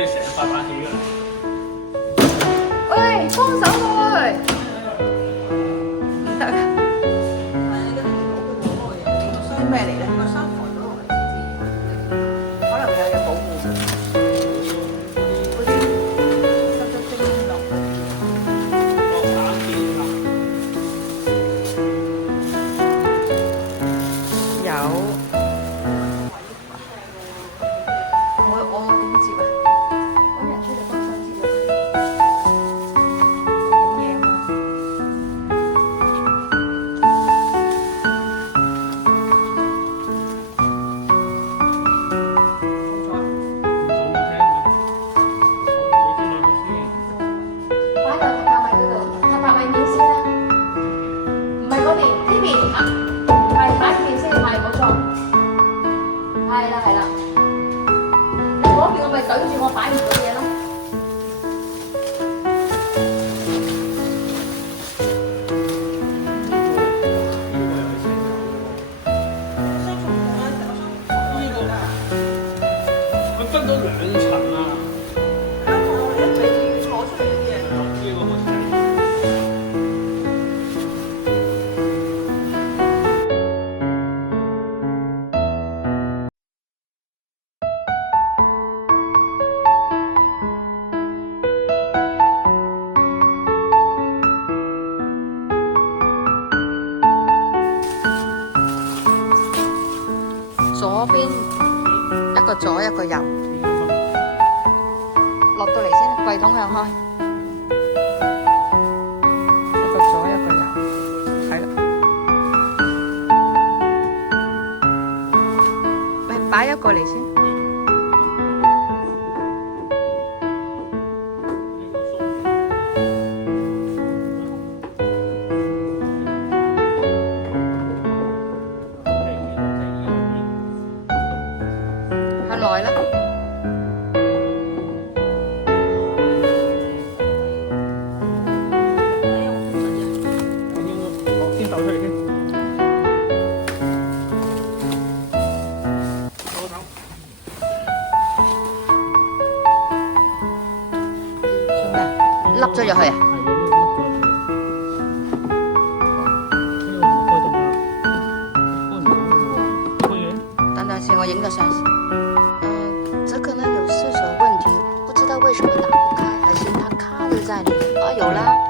似成日發把氣㗎。喂，幫手喎！唔得啊！啲咩嚟咧？個商台嗰個可能有嘢保護嗰啲濕濕精落。落打機啊！有。我點接啊？揾人出嚟幫手接啊！影嘢啊嘛。擺喺榻榻米嗰度，榻榻米面先啦。唔係嗰邊，呢邊啊，係擺呢邊先，係冇錯。係啦係啦，你嗰邊我咪對住我擺唔到嘢咯。佢分咗兩層啊！你坐出嚟啲嘢。呢個好睇。左邊一個左一個右，落到嚟先，櫃桶向開，一個左一個右，係啦。喂，擺一個嚟先。向內啦。我先走出嚟先。走走。做咩啊？凹咗入去啊？等等先，我影個相先。这可能有四手问题，不知道为什么打不开，还是它卡着在里面。啊，有啦。